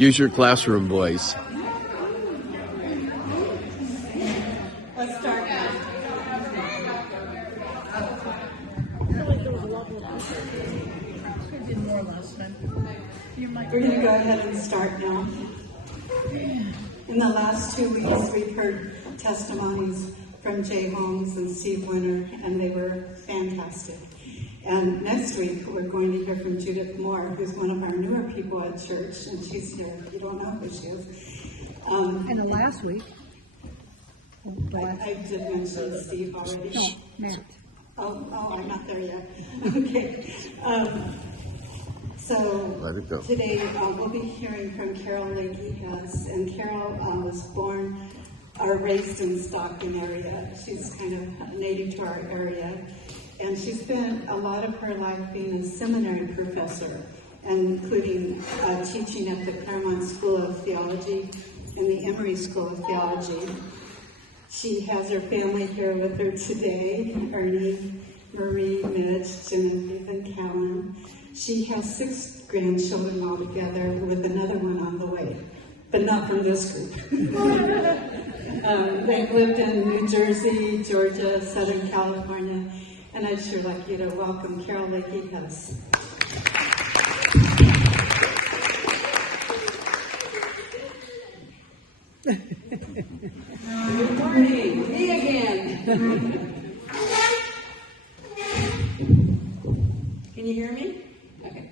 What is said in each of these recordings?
Use your classroom voice. Let's start now. We're going to go ahead and start now. In the last 2 weeks, we've heard testimonies from Jay Holmes and Steve Winter, and they were fantastic. And next week, we're going to hear from Judith Moore, who's one of our newer people at church, and she's here. You don't know who she is. And the last week. I did mention Steve already. No, Matt. Oh, I'm not there yet. Okay. Let it go. Today we'll be hearing from Carol Lackey, Hess, and Carol was born or raised in Stockton area. She's kind of native to our area, and she spent a lot of her life being a seminary professor, including teaching at the Claremont School of Theology and the Emory School of Theology. She has her family here with her today: Ernie, Marie, Mitch, Genevieve, and Callan. She has 6 grandchildren altogether, with another one on the way, but not from this group. They've lived in New Jersey, Georgia, Southern California, and I'd sure like you to welcome Carol Lackey Hess. Good morning. Me again. Can you hear me? Okay.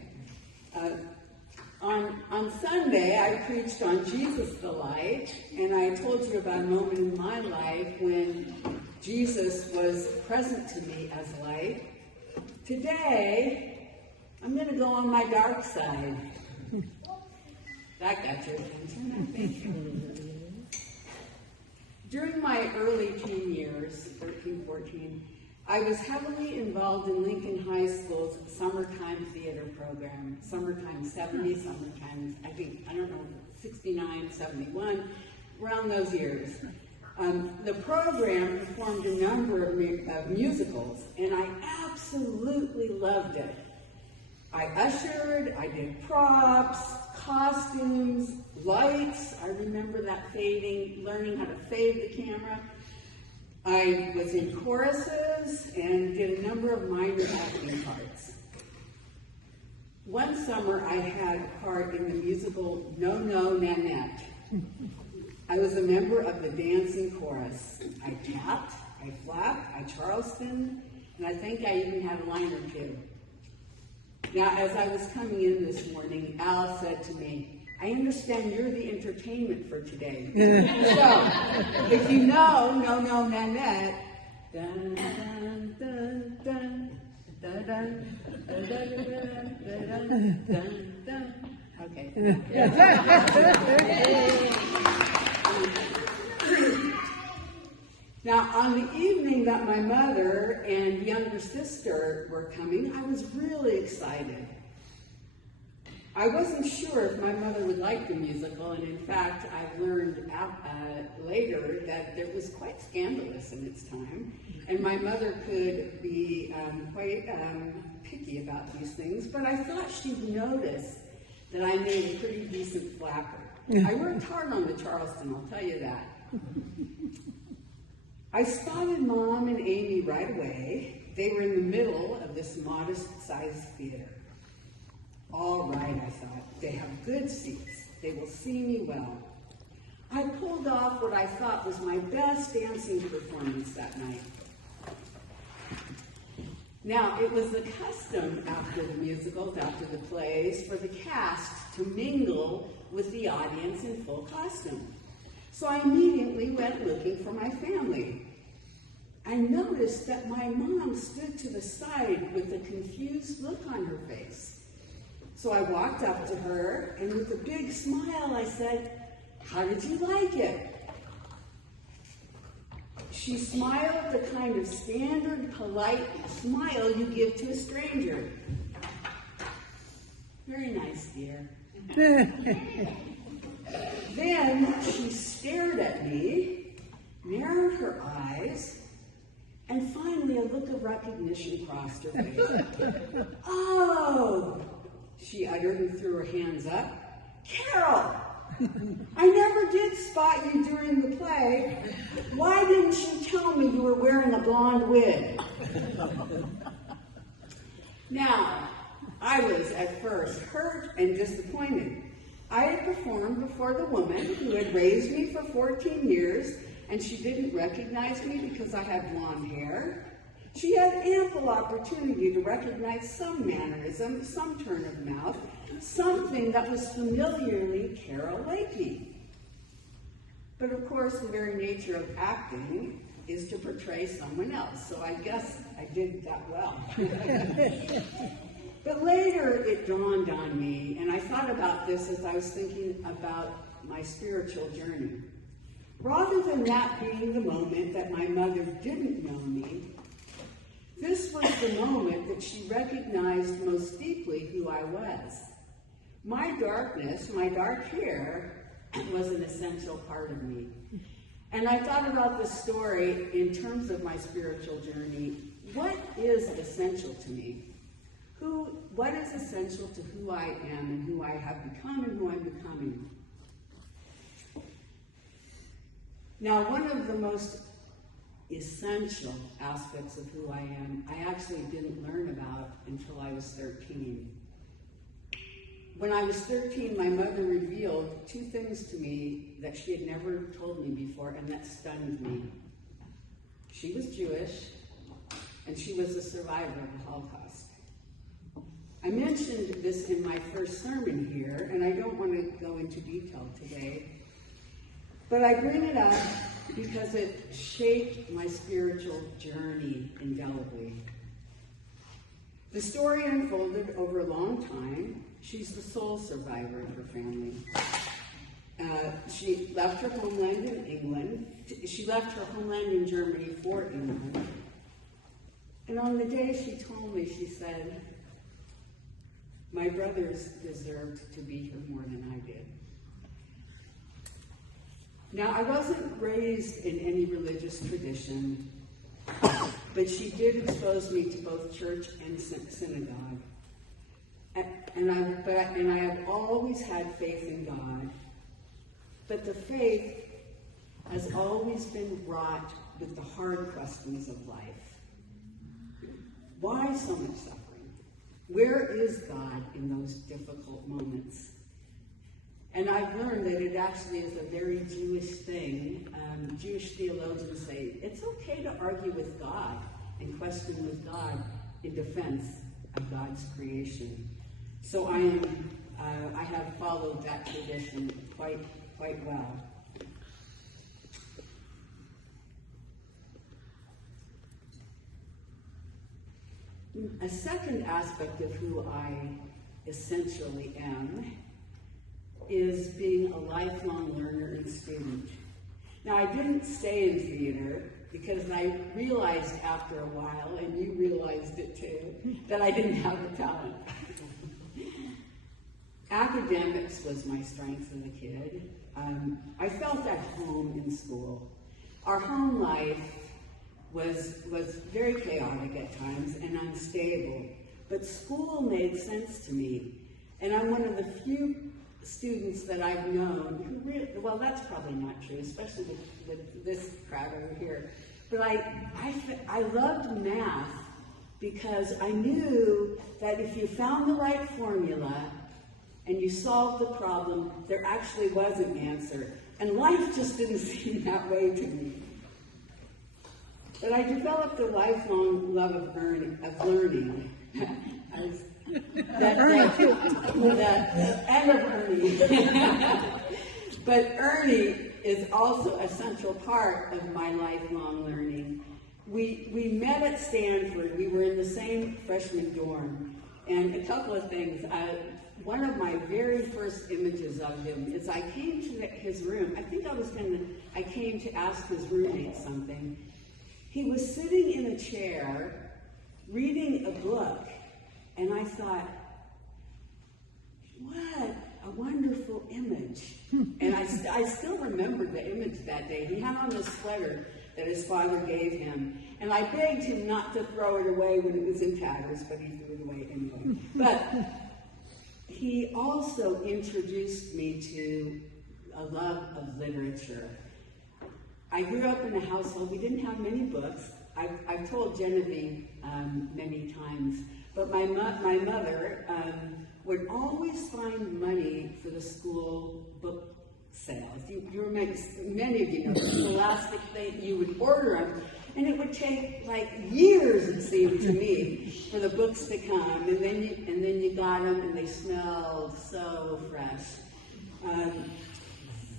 On Sunday, I preached on Jesus the Light, and I told you about a moment in my life when Jesus was present to me as light. Today, I'm going to go on my dark side. That got your attention, I think. During my early teen years, 13, 14, I was heavily involved in Lincoln High School's summertime theater program. Summertime 70, summertime, I don't know, 69, 71, around those years. The program performed a number of musicals, and I absolutely loved it. I ushered, I did props, costumes, lights. I remember that fading, learning how to fade the camera. I was in choruses and did a number of minor acting parts. One summer I had a part in the musical No No Nanette. I was a member of the dancing chorus. I tapped, I flapped, I Charleston, and I think I even had a line or two. Now, as I was coming in this morning, Al said to me, "I understand you're the entertainment for today. So, if you know No No Nanette, dun dun dun dun dun dun dun dun dun dun." Okay. Now, on the evening that my mother and younger sister were coming, I was really excited. I wasn't sure if my mother would like the musical, and in fact, I learned later that it was quite scandalous in its time, and my mother could be quite picky about these things, but I thought she'd notice that I made a pretty decent flapper. I worked hard on the Charleston, I'll tell you that. I spotted Mom and Amy right away. They were in the middle of this modest-sized theater. All right, I thought, they have good seats. They will see me well. I pulled off what I thought was my best dancing performance that night. Now, it was the custom after the musicals, after the plays, for the cast to mingle with the audience in full costume. So I immediately went looking for my family. I noticed that my mom stood to the side with a confused look on her face. So I walked up to her, and with a big smile, I said, "How did you like it?" She smiled the kind of standard, polite smile you give to a stranger. "Very nice, dear." Then she stared at me, narrowed her eyes, and finally a look of recognition crossed her face. "Oh," she uttered and threw her hands up. "Carol, I never did spot you during the play. Why didn't you tell me you were wearing a blonde wig? Now, I was at first hurt and disappointed. I had performed before the woman who had raised me for 14 years, and she didn't recognize me because I had blonde hair. She had ample opportunity to recognize some mannerism, some turn of mouth, something that was familiarly Carol Lackey. But of course, the very nature of acting is to portray someone else, so I guess I did that well. But later it dawned on me, and I thought about this as I was thinking about my spiritual journey. Rather than that being the moment that my mother didn't know me, this was the moment that she recognized most deeply who I was. My darkness, my dark hair, was an essential part of me. And I thought about this story in terms of my spiritual journey. What is essential to me? What is essential to who I am and who I have become and who I'm becoming? Now, one of the most essential aspects of who I am, I actually didn't learn about until I was 13. When I was 13, my mother revealed two things to me that she had never told me before, and that stunned me. She was Jewish, and she was a survivor of the Holocaust. I mentioned this in my first sermon here, and I don't want to go into detail today, but I bring it up because it shaped my spiritual journey indelibly. The story unfolded over a long time. She's the sole survivor of her family. She left her homeland in England. She left her homeland in Germany for England. And on the day she told me, she said, "My brothers deserved to be here more than I did." Now, I wasn't raised in any religious tradition, but she did expose me to both church and synagogue. And I have always had faith in God, but the faith has always been wrought with the hard questions of life. Why so much suffering? Where is God in those difficult moments? And I've learned that it actually is a very Jewish thing. Jewish theologians say it's okay to argue with God and question with God in defense of God's creation. So I have followed that tradition quite well. A second aspect of who I essentially am is being a lifelong learner and student. Now, I didn't stay in theater because I realized after a while, and you realized it too, that I didn't have the talent. Academics was my strength as a kid. I felt at home in school. Our home life was very chaotic at times and unstable, but school made sense to me. And I'm one of the few students that I've known who really, well, that's probably not true, especially with this crowd over here. But I loved math because I knew that if you found the right formula and you solved the problem, there actually was an answer. And life just didn't seem that way to me. But I developed a lifelong love of learning. And of Ernie. But Ernie is also a central part of my lifelong learning. We met at Stanford. We were in the same freshman dorm. And a couple of things. One of my very first images of him is I came to his room. I think I came to ask his roommate something. He was sitting in a chair reading a book. And I thought, what a wonderful image. And I still remember the image that day. He had on this sweater that his father gave him. And I begged him not to throw it away when it was in tatters, but he threw it away anyway. But he also introduced me to a love of literature. I grew up in a household, we didn't have many books. I've told Genevieve many times, but my mother would always find money for the school book sales. You remember, many of you know, the scholastic thing, you would order them, and it would take like years, it seemed to me, for the books to come, and then you got them, and they smelled so fresh.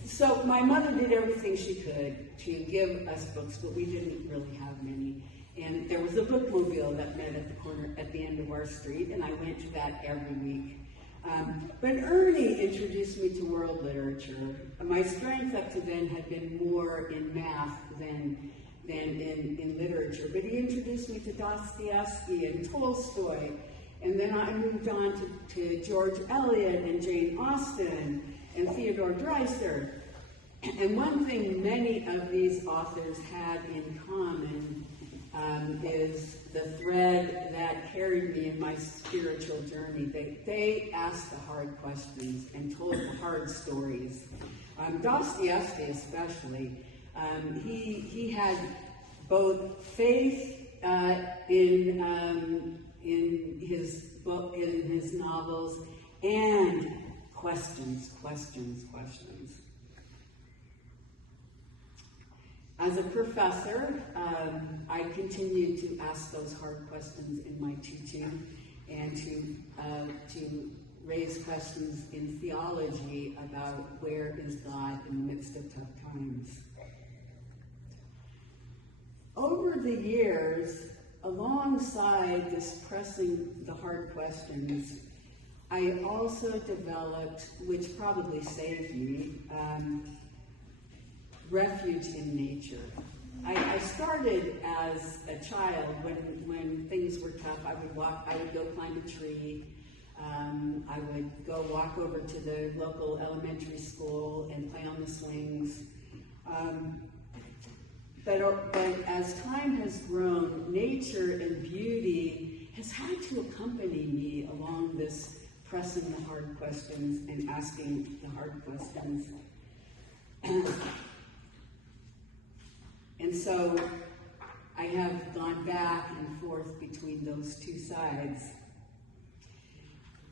So my mother did everything she could to give us books, but we didn't really have many. And there was a bookmobile that met at the corner, at the end of our street, and I went to that every week. But Ernie introduced me to world literature. My strength up to then had been more in math than in literature. But he introduced me to Dostoevsky and Tolstoy, and then I moved on to George Eliot and Jane Austen and Theodore Dreiser. And one thing many of these authors had in common is the thread that carried me in my spiritual journey. They asked the hard questions and told the hard stories. Dostoevsky especially, he had both faith in his book, in his novels, and questions. As a professor, I continued to ask those hard questions in my teaching and to raise questions in theology about where is God in the midst of tough times. Over the years, alongside this pressing the hard questions, I also developed, which probably saved me, refuge in nature. I started as a child when things were tough. I would go climb a tree. I would go walk over to the local elementary school and play on the swings. But as time has grown, nature and beauty has had to accompany me along this pressing the hard questions and asking the hard questions. And so I have gone back and forth between those two sides.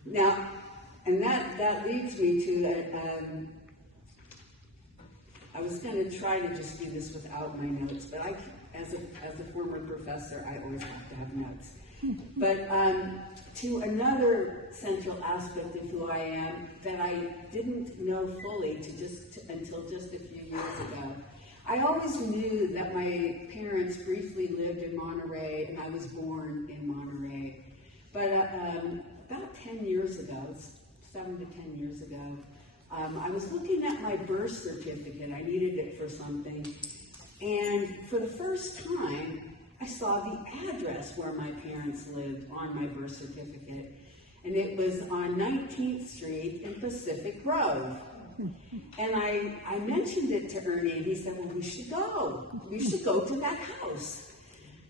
Now, and that leads me to I was going to try to just do this without my notes, but as a former professor, I always have to have notes. But to another central aspect of who I am that I didn't know fully until just a few years ago. I always knew that my parents briefly lived in Monterey, and I was born in Monterey. But about 10 years ago, 7 to 10 years ago, I was looking at my birth certificate. I needed it for something. And for the first time, I saw the address where my parents lived on my birth certificate. And it was on 19th Street in Pacific Grove. And I mentioned it to Ernie, and he said, well, we should go. We should go to that house.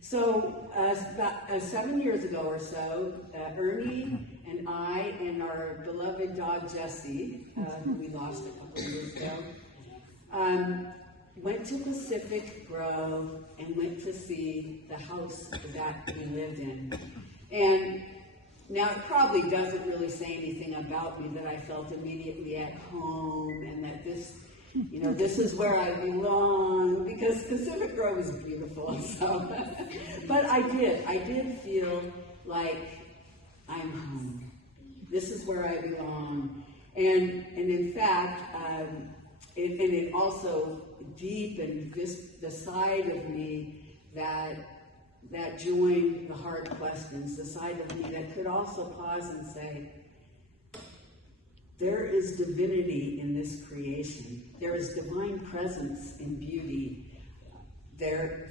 So about 7 years ago or so, Ernie and I and our beloved dog, Jessie, who we lost a couple of years ago, went to Pacific Grove and went to see the house that we lived in. And now, it probably doesn't really say anything about me that I felt immediately at home and that this is where I belong, because Pacific Grove is beautiful. So, but I did feel like I'm home. This is where I belong. And in fact, it also deepened the side of me that joined the hard questions, the side of me that could also pause and say, there is divinity in this creation. There is divine presence in beauty. There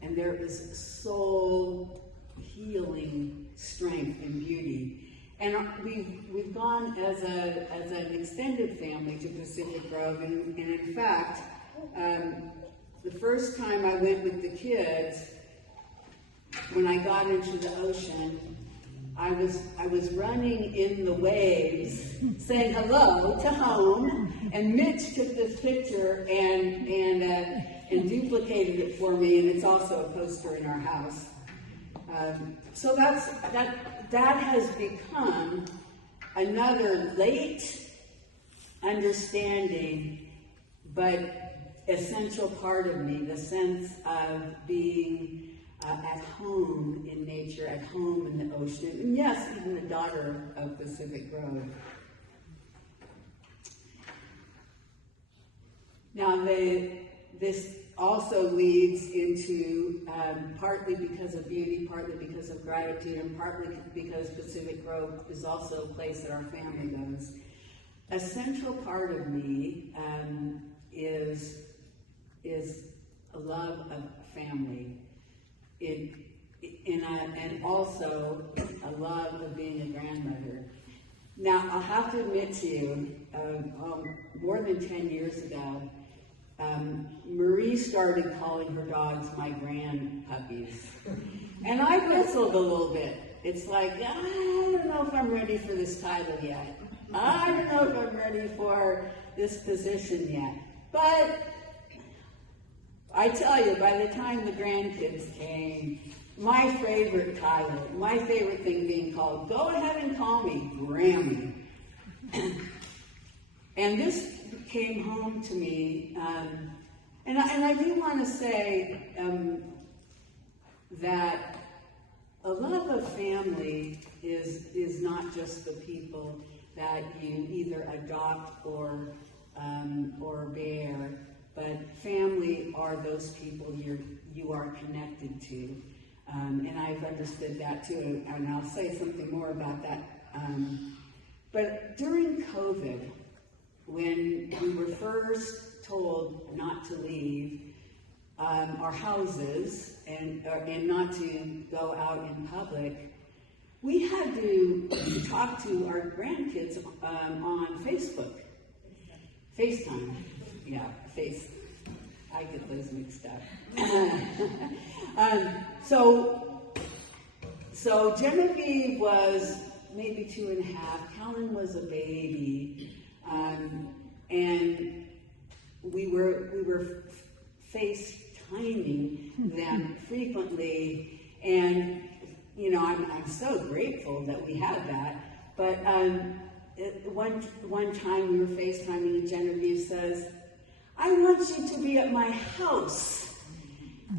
is soul healing strength in beauty. And we've gone as an extended family to Pacific Grove, and in fact, the first time I went with the kids, when I got into the ocean, I was running in the waves, saying hello to home, and Mitch took this picture and duplicated it for me, and it's also a poster in our house. So that has become another late understanding, but essential part of me, the sense of being at home in nature, at home in the ocean, and yes, even the daughter of Pacific Grove. Now, this also leads into, partly because of beauty, partly because of gratitude, and partly because Pacific Grove is also a place that our family goes. A central part of me is a love of family, and also a love of being a grandmother. Now, I'll have to admit to you, more than 10 years ago, Marie started calling her dogs my grand puppies. And I bristled a little bit. It's like, I don't know if I'm ready for this title yet. I don't know if I'm ready for this position yet. But I tell you, by the time the grandkids came, my favorite title, my favorite thing being called, go ahead and call me Grammy. And this came home to me, and I do want to say that a love of family is not just the people that you either adopt or bear, but family are those people you are connected to, and I've understood that too, and I'll say something more about that. But during COVID, when we were first told not to leave our houses and not to go out in public, we had to talk to our grandkids on Facebook. FaceTime. Yeah, I get those mixed up. So Genevieve was maybe 2.5. Callan was a baby. And we were FaceTiming them frequently, and I'm so grateful that we had that. But one time we were FaceTiming, and Genevieve says, "I want you to be at my house,"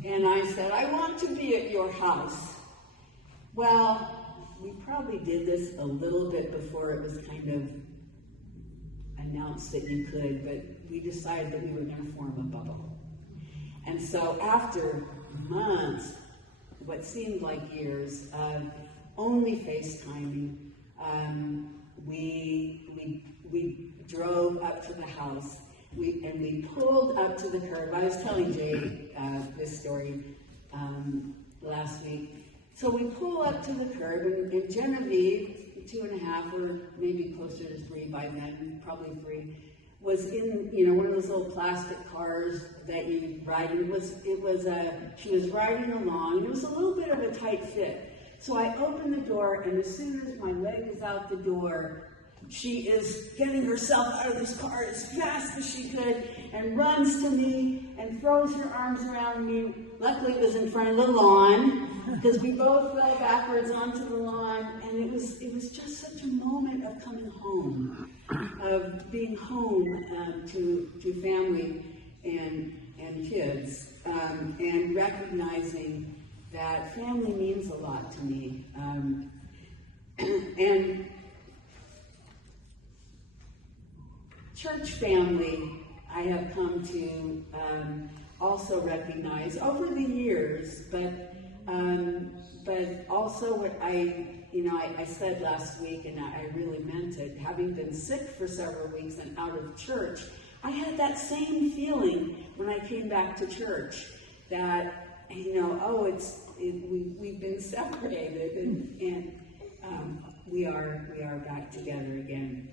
and I said, "I want to be at your house." Well, we probably did this a little bit before it was kind of announced that you could, but we decided that we were going to form a bubble. And so after months, what seemed like years of only FaceTiming, we drove up to the house, and we pulled up to the curb. I was telling Jay this story last week. So we pull up to the curb, and Genevieve, 2.5, or maybe closer to 3 by then, probably 3, was in one of those little plastic cars that you ride. She was riding along, and it was a little bit of a tight fit. So I opened the door, and as soon as my leg is out the door, she is getting herself out of this car as fast as she could and runs to me and throws her arms around me. Luckily, it was in front of the lawn, because we both fell backwards onto the lawn, and it was just such a moment of coming home, of being home to family and kids, and recognizing that family means a lot to me. And church family, I have come to also recognize over the years, but also what I said last week, and I really meant it, having been sick for several weeks and out of church, I had that same feeling when I came back to church, that, we've been separated, and we are back together again.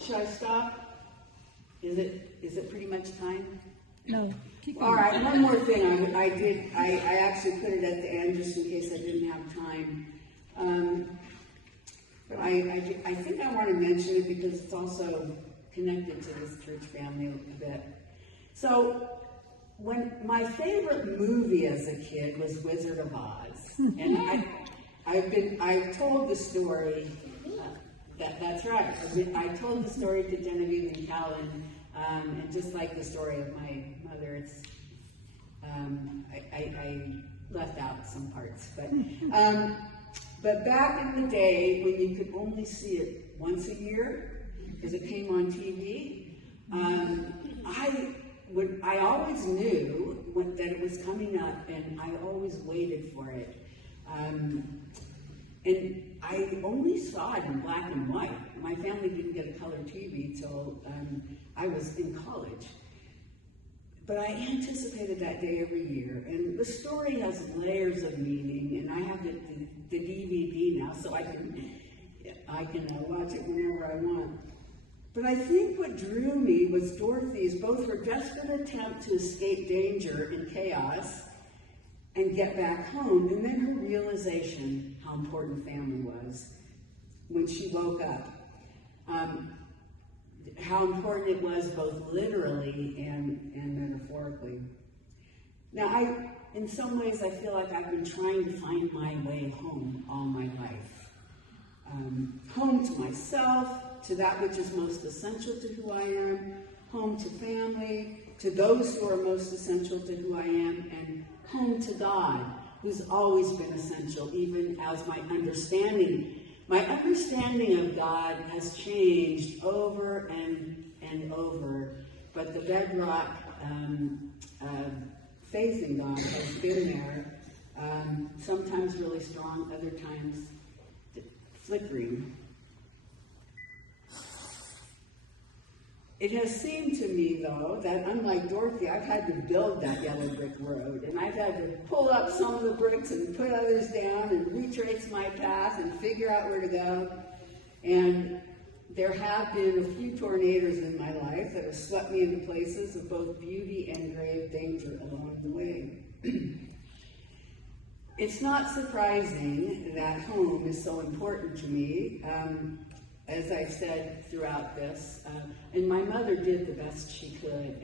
Should I stop? Is it pretty much time? No. Keep All going. right, one more thing. I actually put it at the end just in case I didn't have time. But I think I want to mention it because it's also connected to this church family a bit. So, when my favorite movie as a kid was Wizard of Oz, and I've told the story. That's right. I told the story to Genevieve and Callan, and just like the story of my mother, it's I left out some parts, but back in the day when you could only see it once a year because it came on TV, I always knew that it was coming up, and I always waited for it. And I only saw it in black and white. My family didn't get a color TV till I was in college. But I anticipated that day every year. And the story has layers of meaning, and I have the DVD now, so I can watch it whenever I want. But I think what drew me was Dorothy's, both her desperate attempt to escape danger and chaos and get back home, and then her realization how important family was when she woke up. How important it was both literally and metaphorically. Now, in some ways, I feel like I've been trying to find my way home all my life. Home to myself, to that which is most essential to who I am, home to family, to those who are most essential to who I am, and home to God, who's always been essential, even as my understanding of God has changed over and over, but the bedrock faith in God has been there, sometimes really strong, other times flickering. It has seemed to me, though, that unlike Dorothy, I've had to build that yellow brick road, and I've had to pull up some of the bricks and put others down and retrace my path and figure out where to go. And there have been a few tornadoes in my life that have swept me into places of both beauty and grave danger along the way. It's not surprising that home is so important to me. As I've said throughout this, and my mother did the best she could,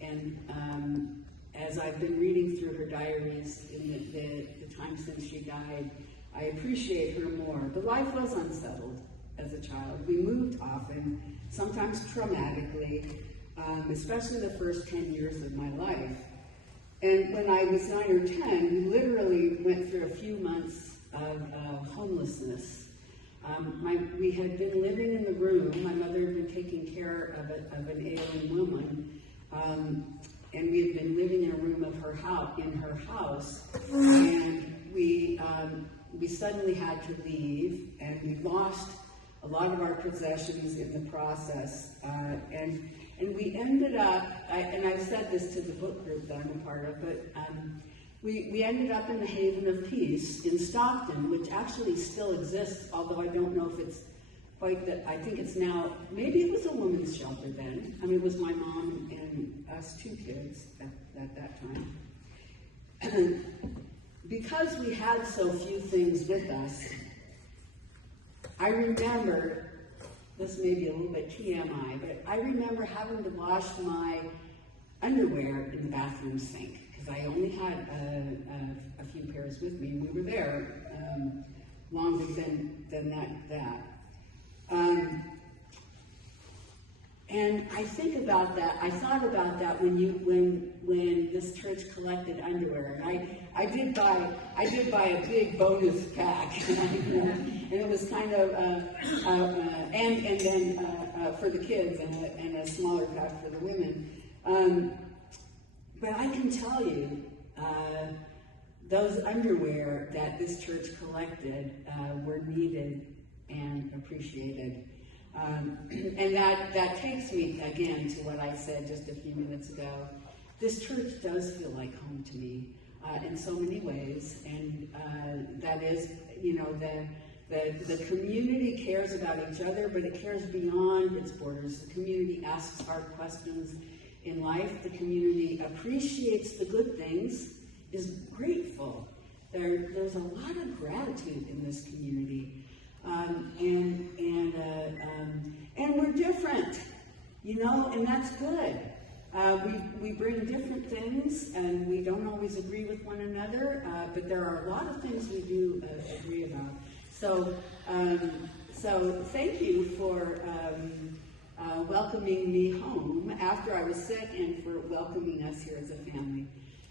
and as I've been reading through her diaries in the time since she died, I appreciate her more. But life was unsettled as a child. We moved often, sometimes traumatically, especially the first 10 years of my life. And when I was 9 or 10, we literally went through a few months of homelessness. We had been living in the room. My mother had been taking care of an ailing woman, and we had been living in a room of her house. And we suddenly had to leave, and we lost a lot of our possessions in the process. And we ended up, and I've said this to the book group that I'm a part of, but we ended up in the Haven of Peace in Stockton, which actually still exists, although I don't know if it's quite that. I think it's now, maybe it was a women's shelter then. I mean, it was my mom and us 2 kids at that time. Because we had so few things with us, I remember, this may be a little bit TMI, but I remember having to wash my underwear in the bathroom sink. I only had a few pairs with me, and we were there longer than that. And I think about that. I thought about that when this church collected underwear, and I did buy a big bonus pack, and it was kind of and then for the kids and a smaller pack for the women. But I can tell you, those underwear that this church collected were needed and appreciated. And that takes me, again, to what I said just a few minutes ago. This church does feel like home to me in so many ways. And that is, the community cares about each other, but it cares beyond its borders. The community asks hard questions in life. The community appreciates the good things, is grateful. There's a lot of gratitude in this community, and we're different, and that's good. We bring different things, and we don't always agree with one another, but there are a lot of things we do agree about. So thank you for welcoming me home after I was sick, and for welcoming us here as a family.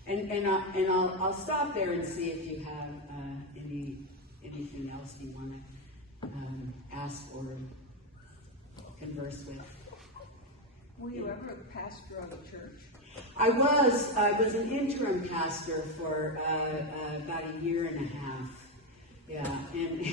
And I'll stop there and see if you have anything else you want to ask or converse with. Were you ever a pastor of a church? I was an interim pastor for about a year and a half. Yeah, and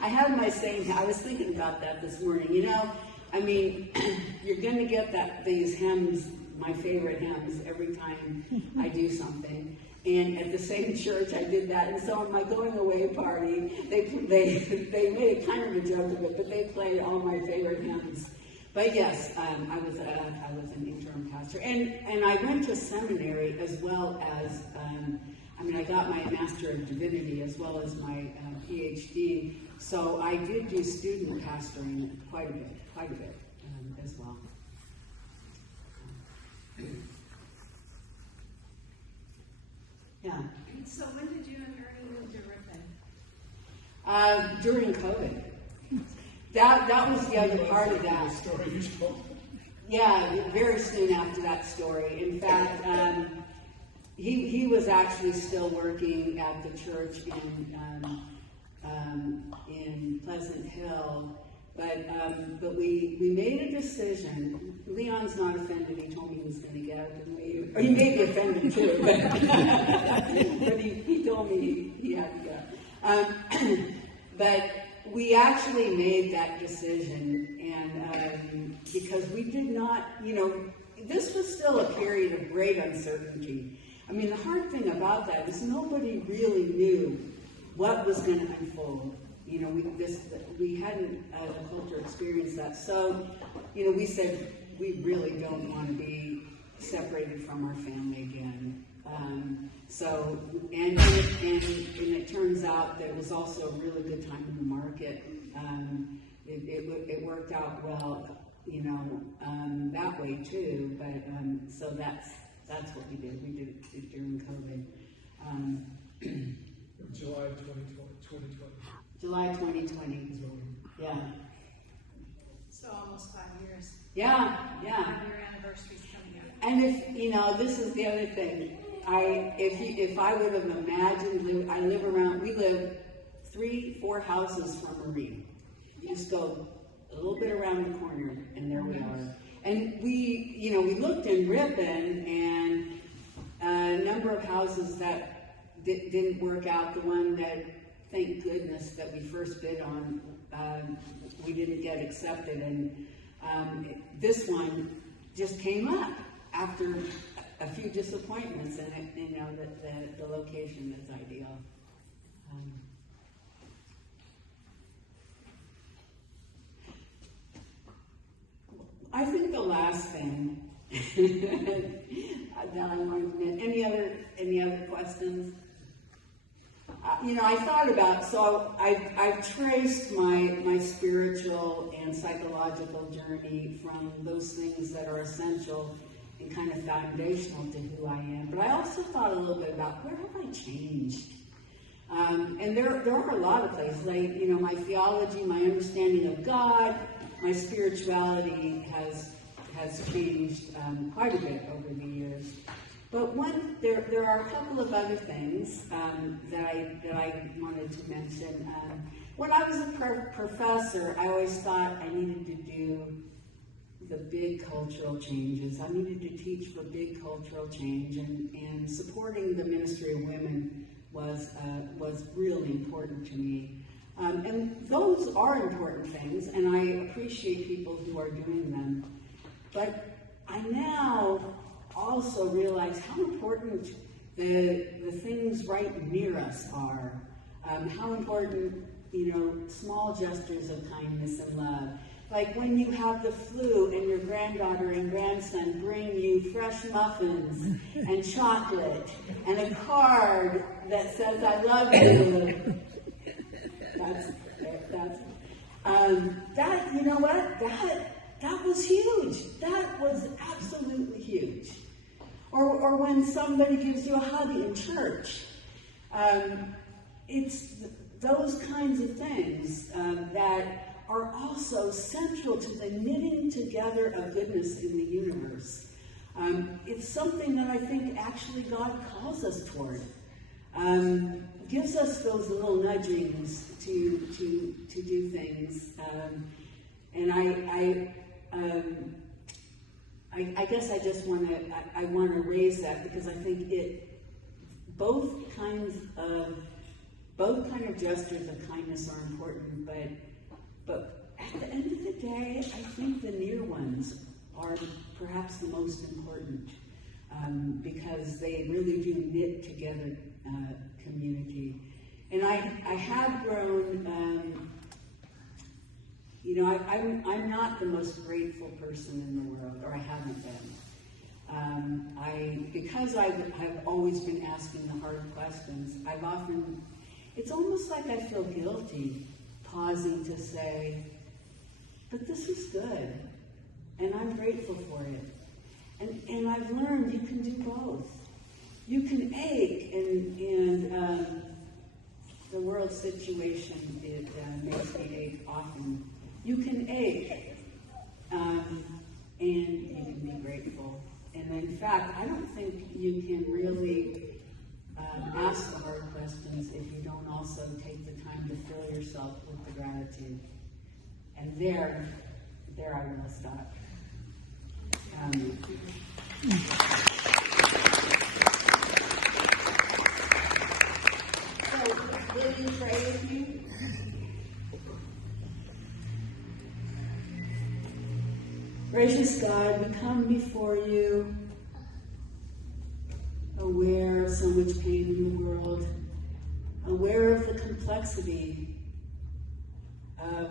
I have my saying. I was thinking about that this morning. You're going to get these hymns, my favorite hymns, every time I do something. And at the same church, I did that. And so on my going away party, they made kind of a joke of it, but they played all my favorite hymns. But yes, I was an interim pastor, and I went to seminary as well as. I got my Master of Divinity as well as my PhD. So I did do student pastoring quite a bit as well. Yeah. So when did you and Ernie move to Ripon? During COVID. That was the other part of that. Yeah, very soon after that story. In fact, he was actually still working at the church in Pleasant Hill, but we made a decision. Leon's not offended. He told me he was going to get out and leave. Or he may be offended too, but he told me he had to go. But we actually made that decision, and because we did not, this was still a period of great uncertainty. The hard thing about that is nobody really knew what was going to unfold. We hadn't, as a culture, experienced that. So, we said we really don't want to be separated from our family again. And it turns out that it was also a really good time in the market. It worked out well, that way too. But so that's what we did. We did it during COVID. July 2020. July 2020. Yeah. So almost 5 years. Yeah. 5-year anniversary's coming up. And if this is the other thing. If I would have imagined, we live 3-4 houses from Marie. You just go a little bit around the corner, and there we are. And we looked in Ripon, and a number of houses that didn't work out. The one that, thank goodness, that we first bid on, we didn't get accepted, and this one just came up after a few disappointments, and the location is ideal. I think the last thing that I wanted to mention. Any other questions? I thought about, so I've traced my spiritual and psychological journey from those things that are essential and kind of foundational to who I am. But I also thought a little bit about, where have I changed? And there are a lot of places, like, my theology, my understanding of God, my spirituality has changed quite a bit over the years. But there are a couple of other things that I wanted to mention. When I was a professor, I always thought I needed to do the big cultural changes. I needed to teach for big cultural change, and supporting the ministry of women was really important to me. And those are important things, and I appreciate people who are doing them. But I now also realize how important the things right near us are. How important, small gestures of kindness and love. Like when you have the flu and your granddaughter and grandson bring you fresh muffins and chocolate and a card that says, I love you. That, you know what? That was huge. That was absolutely huge. Or when somebody gives you a hug in church. It's those kinds of things that are also central to the knitting together of goodness in the universe. It's something that I think actually God calls us toward. Gives us those little nudgings to do things. And I guess I just want to raise that because I think both kind of gestures of kindness are important, but at the end of the day, I think the near ones are perhaps the most important because they really do knit together community. And I have grown. I'm not the most grateful person in the world, or I haven't been. Because I've always been asking the hard questions, it's almost like I feel guilty pausing to say, but this is good, and I'm grateful for it. And I've learned you can do both. You can ache, and the world situation, it makes me ache often. You can ache, and you can be grateful. And in fact, I don't think you can really ask the hard questions if you don't also take the time to fill yourself with the gratitude. And there I will stop. So, will you pray with me? Gracious God, we come before you aware of so much pain in the world, aware of the complexity of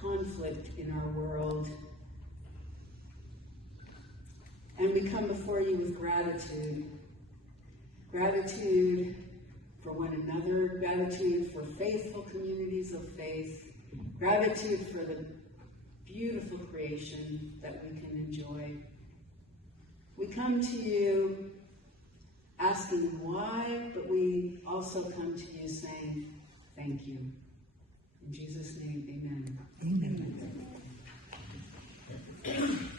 conflict in our world. And we come before you with gratitude. Gratitude for one another, gratitude for faithful communities of faith, gratitude for the beautiful creation that we can enjoy. We come to you asking why, but we also come to you saying thank you. In Jesus' name, amen. Amen.